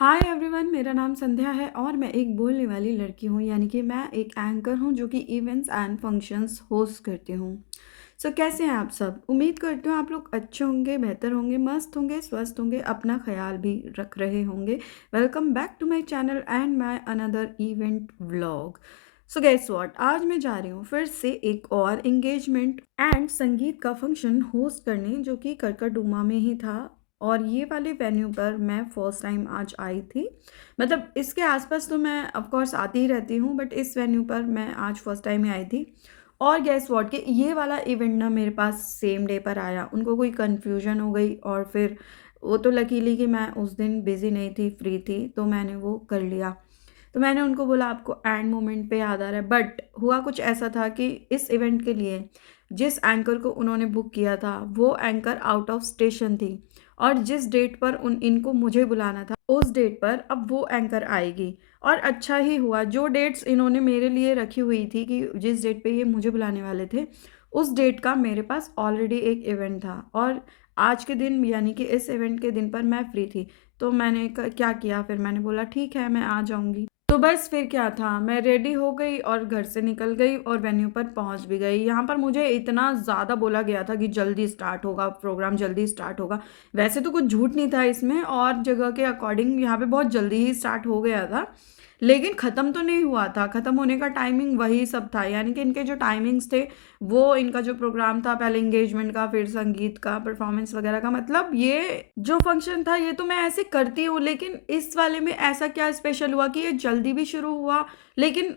Hi everyone, मेरा नाम संध्या है और मैं एक बोलने वाली लड़की हूँ। यानी कि मैं एक एंकर हूँ जो कि इवेंट्स एंड फंक्शंस होस्ट करती हूँ। कैसे हैं आप सब? उम्मीद करती हूँ आप लोग अच्छे होंगे, बेहतर होंगे, मस्त होंगे, स्वस्थ होंगे, अपना ख्याल भी रख रहे होंगे। Welcome back to my channel and my another event vlog. Guess what, आज मैं जा रही हूँ फिर से एक और एंगेजमेंट एंड संगीत का फंक्शन होस्ट करने, जो कि करकरडूमा में ही था। और ये वाले वेन्यू पर मैं फर्स्ट टाइम आज आई थी। मतलब इसके आसपास तो मैं ऑफ कोर्स आती ही रहती हूँ, बट इस वेन्यू पर मैं आज फर्स्ट टाइम ही आई थी। और गेस व्हाट, कि ये वाला इवेंट ना मेरे पास सेम डे पर आया। उनको कोई कन्फ्यूजन हो गई और फिर वो तो लकीली कि मैं उस दिन बिज़ी नहीं थी, फ्री थी, तो मैंने वो कर लिया। तो मैंने उनको बोला आपको एंड मोमेंट पे याद आ रहा है, बट हुआ कुछ ऐसा था कि इस इवेंट के लिए जिस एंकर को उन्होंने बुक किया था वो एंकर आउट ऑफ स्टेशन थी। और जिस डेट पर उन इनको मुझे बुलाना था उस डेट पर अब वो एंकर आएगी। और अच्छा ही हुआ, जो डेट्स इन्होंने मेरे लिए रखी हुई थी कि जिस डेट पे ये मुझे बुलाने वाले थे, उस डेट का मेरे पास ऑलरेडी एक इवेंट था। और आज के दिन यानी कि इस इवेंट के दिन पर मैं फ्री थी। तो मैंने क्या किया, फिर मैंने बोला ठीक है मैं आ जाऊंगी। तो बस फिर क्या था, मैं रेडी हो गई और घर से निकल गई और वेन्यू पर पहुंच भी गई। यहाँ पर मुझे इतना ज़्यादा बोला गया था कि जल्दी स्टार्ट होगा प्रोग्राम, जल्दी स्टार्ट होगा। वैसे तो कुछ झूठ नहीं था इसमें, और जगह के अकॉर्डिंग यहाँ पे बहुत जल्दी ही स्टार्ट हो गया था। लेकिन ख़त्म तो नहीं हुआ था, ख़त्म होने का टाइमिंग वही सब था। यानी कि इनके जो टाइमिंग्स थे, वो इनका जो प्रोग्राम था, पहले एंगेजमेंट का, फिर संगीत का, परफॉर्मेंस वगैरह का, मतलब ये जो फंक्शन था ये तो मैं ऐसे करती हूँ, लेकिन इस वाले में ऐसा क्या स्पेशल हुआ कि ये जल्दी भी शुरू हुआ, लेकिन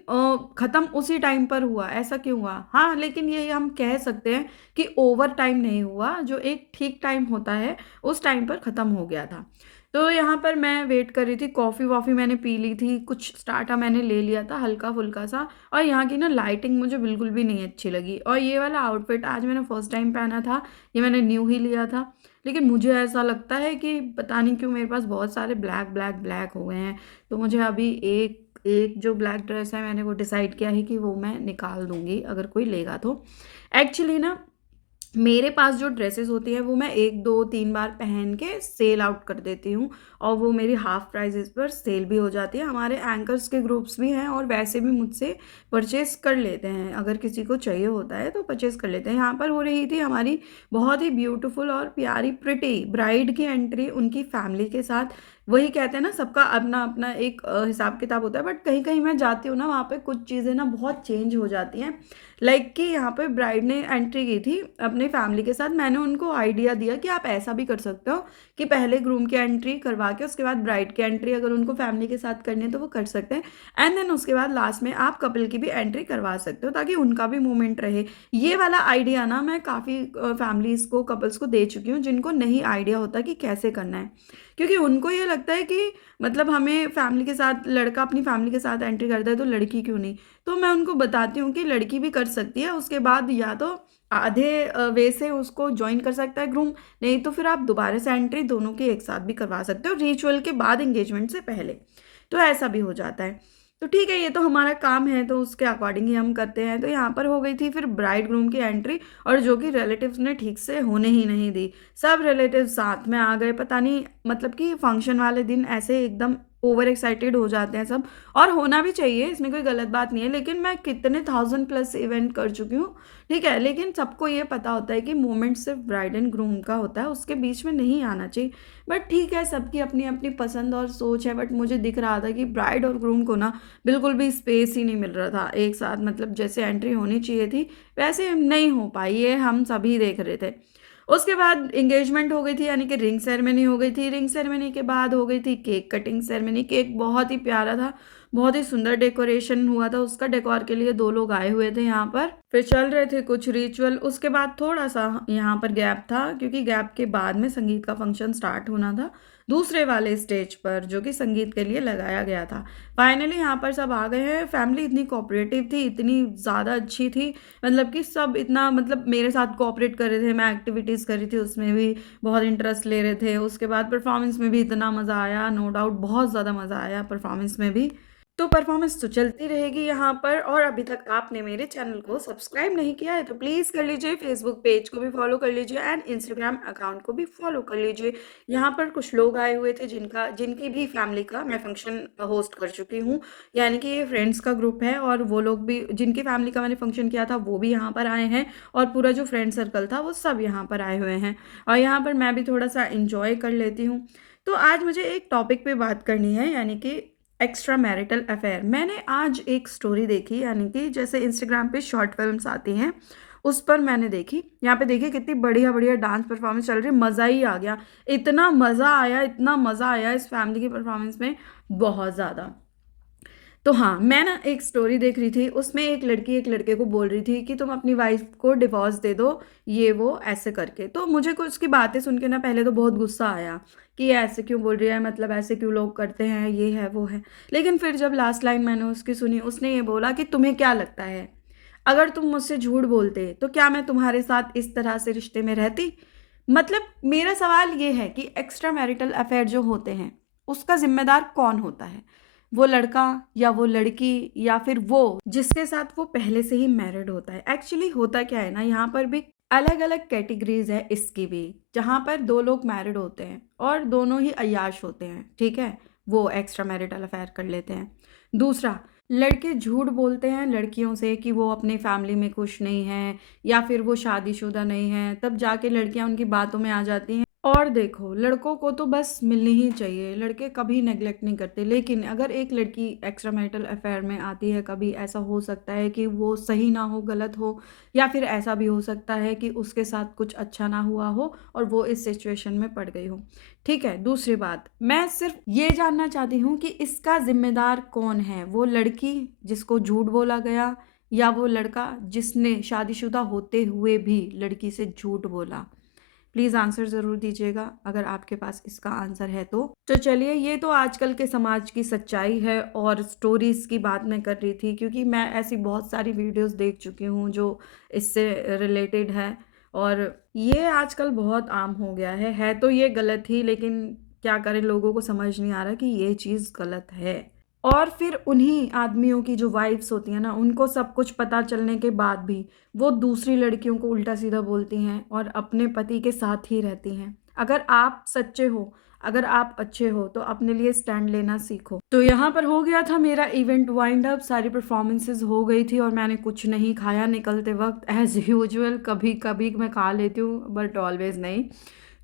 ख़त्म उसी टाइम पर हुआ। ऐसा क्यों हुआ? हाँ, लेकिन ये हम कह सकते हैं कि ओवर टाइम नहीं हुआ, जो एक ठीक टाइम होता है उस टाइम पर ख़त्म हो गया था। तो यहाँ पर मैं वेट कर रही थी, कॉफ़ी वॉफ़ी मैंने पी ली थी, कुछ स्टार्टर मैंने ले लिया था हल्का फुल्का सा। और यहाँ की ना लाइटिंग मुझे बिल्कुल भी नहीं अच्छी लगी। और ये वाला आउटफिट आज मैंने फर्स्ट टाइम पहना था, ये मैंने न्यू ही लिया था। लेकिन मुझे ऐसा लगता है कि पता नहीं क्यों मेरे पास बहुत सारे ब्लैक ब्लैक ब्लैक हो गए हैं। तो मुझे अभी एक एक जो ब्लैक ड्रेस है, मैंने वो डिसाइड किया है कि वो मैं निकाल दूंगी अगर कोई लेगा तो। एक्चुअली ना, मेरे पास जो ड्रेसेस होती हैं वो मैं 1 2 3 बार पहन के सेल आउट कर देती हूँ। और वो मेरी हाफ़ प्राइसेस पर सेल भी हो जाती है। हमारे एंकर्स के ग्रुप्स भी हैं और वैसे भी मुझसे परचेज़ कर लेते हैं, अगर किसी को चाहिए होता है तो परचेज़ कर लेते हैं। यहाँ पर हो रही थी हमारी बहुत ही ब्यूटीफुल और प्यारी प्रिटी ब्राइड की एंट्री उनकी फैमिली के साथ। वही कहते हैं ना, सबका अपना-अपना एक हिसाब किताब होता है, बट कहीं-कहीं मैं जाती हूँ ना, वहाँ पे कुछ चीज़ें ना बहुत चेंज हो जाती हैं। लाइक कि यहाँ पे ब्राइड ने एंट्री की थी अपनी फैमिली के साथ। मैंने उनको आइडिया दिया कि आप ऐसा भी कर सकते हो कि पहले ग्रूम की एंट्री करवा के उसके बाद ब्राइड की एंट्री, अगर उनको फैमिली के साथ करनी है तो वो कर सकते हैं। एंड देन उसके बाद लास्ट में आप कपल की भी एंट्री करवा सकते हो, ताकि उनका भी मोमेंट रहे। ये वाला आइडिया ना मैं काफ़ी फैमिलीज़ को, कपल्स को दे चुकी हूँ, जिनको नहीं आइडिया होता कि कैसे करना है। क्योंकि उनको ये लगता है कि मतलब हमें फैमिली के साथ, लड़का अपनी फैमिली के साथ एंट्री करता है तो लड़की क्यों नहीं? तो मैं उनको बताती हूँ कि लड़की भी कर सकती है। उसके बाद या तो आधे वे से उसको जॉइन कर सकता है ग्रूम, नहीं तो फिर आप दोबारा से एंट्री दोनों की एक साथ भी करवा सकते हो, रिचुअल के बाद, एंगेजमेंट से पहले। तो ऐसा भी हो जाता है। तो ठीक है, ये तो हमारा काम है तो उसके अकॉर्डिंग ही हम करते हैं। तो यहाँ पर हो गई थी फिर ब्राइड ग्रूम की एंट्री, और जो कि रिलेटिव्स ने ठीक से होने ही नहीं दी। सब रिलेटिव्स साथ में आ गए। पता नहीं, मतलब कि फंक्शन वाले दिन ऐसे एकदम ओवर एक्साइटेड हो जाते हैं सब। और होना भी चाहिए, इसमें कोई गलत बात नहीं है। लेकिन मैं कितने 1000 प्लस इवेंट कर चुकी हूँ, ठीक है, लेकिन सबको ये पता होता है कि मोमेंट सिर्फ ब्राइड एंड ग्रूम का होता है, उसके बीच में नहीं आना चाहिए। बट ठीक है, सबकी अपनी अपनी पसंद और सोच है। बट मुझे दिख रहा था कि ब्राइड और ग्रूम को ना बिल्कुल भी स्पेस ही नहीं मिल रहा था एक साथ, मतलब जैसे एंट्री होनी चाहिए थी वैसे नहीं हो पाई, ये हम सभी देख रहे थे। उसके बाद एंगेजमेंट हो गई थी, यानी कि रिंग सेरेमनी हो गई थी। रिंग सेरेमनी के बाद हो गई थी केक कटिंग सेरेमनी। केक बहुत ही प्यारा था, बहुत ही सुंदर डेकोरेशन हुआ था उसका। डेकोर के लिए 2 लोग आए हुए थे यहाँ पर। फिर चल रहे थे कुछ रिचुअल। उसके बाद थोड़ा-सा यहाँ पर गैप था, क्योंकि गैप के बाद में संगीत का फंक्शन स्टार्ट होना था, दूसरे वाले स्टेज पर, जो कि संगीत के लिए लगाया गया था। फाइनली यहाँ पर सब आ गए हैं। फैमिली इतनी कोऑपरेटिव थी, इतनी ज़्यादा अच्छी थी, मतलब कि सब इतना, मतलब मेरे साथ कोऑपरेट कर रहे थे। मैं एक्टिविटीज़ कर रही थी, उसमें भी बहुत इंटरेस्ट ले रहे थे। उसके बाद परफॉर्मेंस में भी इतना मज़ा आया, नो डाउट बहुत ज़्यादा मज़ा आया परफॉर्मेंस में भी। तो परफ़ॉर्मेंस तो चलती रहेगी यहाँ पर, और अभी तक आपने मेरे चैनल को सब्सक्राइब नहीं किया है तो प्लीज़ कर लीजिए, फ़ेसबुक पेज को भी फ़ॉलो कर लीजिए एंड इंस्टाग्राम अकाउंट को भी फ़ॉलो कर लीजिए। यहाँ पर कुछ लोग आए हुए थे जिनकी भी फ़ैमिली का मैं फ़ंक्शन होस्ट कर चुकी हूँ। यानी कि ये फ्रेंड्स का ग्रुप है, और वो लोग भी जिनकी फ़ैमिली का मैंने फ़ंक्शन किया था वो भी यहाँ पर आए हैं, और पूरा जो फ्रेंड सर्कल था वो सब यहाँ पर आए हुए हैं। और यहाँ पर मैं भी थोड़ा-सा एन्जॉय कर लेती हूँ। तो आज मुझे एक टॉपिक पे बात करनी है, यानी कि एक्स्ट्रा मैरिटल अफेयर। मैंने आज एक स्टोरी देखी, यानी कि जैसे इंस्टाग्राम पे शॉर्ट फ़िल्म्स आती हैं, उस पर मैंने देखी। यहाँ पे देखिए कितनी बढ़िया-बढ़िया डांस परफ़ॉर्मेंस चल रही है, मज़ा ही आ गया। इतना मज़ा आया इस फैमिली की परफ़ॉर्मेंस में, बहुत ज़्यादा। तो हाँ, मैं ना एक स्टोरी देख रही थी, उसमें एक लड़की एक लड़के को बोल रही थी कि तुम अपनी वाइफ़ को डिवोर्स दे दो, ये वो ऐसे करके। तो मुझे कुछ उसकी बातें सुन के ना पहले तो बहुत गुस्सा आया कि ये ऐसे क्यों बोल रही है, मतलब ऐसे क्यों लोग करते हैं, ये है, वो है। लेकिन फिर जब लास्ट लाइन मैंने उसकी सुनी, उसने ये बोला कि तुम्हें क्या लगता है, अगर तुम मुझसे झूठ बोलते, तो क्या मैं तुम्हारे साथ इस तरह से रिश्ते में रहती? मतलब मेरा सवाल ये है कि एक्स्ट्रा मैरिटल अफेयर जो होते हैं, उसका ज़िम्मेदार कौन होता है? वो लड़का या वो लड़की या फिर वो जिसके साथ वो पहले से ही मैरिड होता है। एक्चुअली होता क्या है ना, यहाँ पर भी अलग-अलग कैटेगरीज़ है इसकी भी, जहाँ पर 2 लोग मैरिड होते हैं और दोनों ही अय्याश होते हैं, ठीक है? वो एक्स्ट्रा मैरिटल अफेयर कर लेते हैं। दूसरा, लड़के झूठ बोलते हैं लड़कियों से कि वो अपनी फैमिली में खुश नहीं हैं या फिर वो शादीशुदा नहीं हैं, तब जाके लड़कियाँ उनकी बातों में आ जाती हैं। और देखो, लड़कों को तो बस मिलनी ही चाहिए, लड़के कभी नेग्लेक्ट नहीं करते। लेकिन अगर एक लड़की एक्स्ट्रा मैरिटल अफेयर में आती है, कभी ऐसा हो सकता है कि वो सही ना हो, गलत हो, या फिर ऐसा भी हो सकता है कि उसके साथ कुछ अच्छा ना हुआ हो और वो इस सिचुएशन में पड़ गई हो। ठीक है, दूसरी बात, मैं सिर्फ ये जानना चाहती हूँ कि इसका ज़िम्मेदार कौन है? वो लड़की जिसको झूठ बोला गया, या वो लड़का जिसने शादीशुदा होते हुए भी लड़की से झूठ बोला? प्लीज़ आंसर ज़रूर दीजिएगा अगर आपके पास इसका आंसर है तो। तो चलिए, ये तो आजकल के समाज की सच्चाई है और स्टोरीज़ की बात मैं कर रही थी, क्योंकि मैं ऐसी बहुत सारी वीडियोज़ देख चुकी हूँ जो इससे रिलेटेड है, और ये आजकल बहुत आम हो गया है। है तो ये गलत ही, लेकिन क्या करें, लोगों को समझ नहीं आ रहा कि ये चीज़ गलत है। और फिर उन्हीं आदमियों की जो वाइफ़्स होती हैं ना, उनको सब कुछ पता चलने के बाद भी वो दूसरी लड़कियों को उल्टा-सीधा बोलती हैं और अपने पति के साथ ही रहती हैं। अगर आप सच्चे हो, अगर आप अच्छे हो, तो अपने लिए स्टैंड लेना सीखो। तो यहाँ पर हो गया था मेरा इवेंट वाइंड अप, सारी परफ़ॉर्मेंसेज़ हो गई थी और मैंने कुछ नहीं खाया निकलते वक़्त, ऐज़ यूजुअल। कभी-कभी मैं खा लेती हूँ, बट ऑलवेज़ नहीं।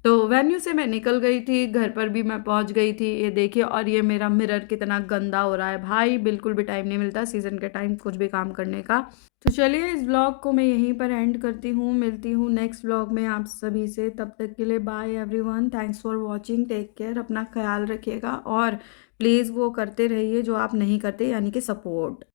तो वेन्यू से मैं निकल गई थी, घर पर भी मैं पहुँच गई थी। ये देखिए, और ये मेरा मिरर कितना गंदा हो रहा है। भाई, बिल्कुल भी टाइम नहीं मिलता सीज़न के टाइम कुछ भी काम करने का। तो चलिए, इस व्लॉग को मैं यहीं पर एंड करती हूँ। मिलती हूँ नेक्स्ट व्लॉग में आप सभी से। तब तक के लिए bye everyone. Thanks for watching. Take care. अपना ख़्याल रखिएगा और प्लीज़ वो करते रहिए जो आप नहीं करते, यानी कि सपोर्ट।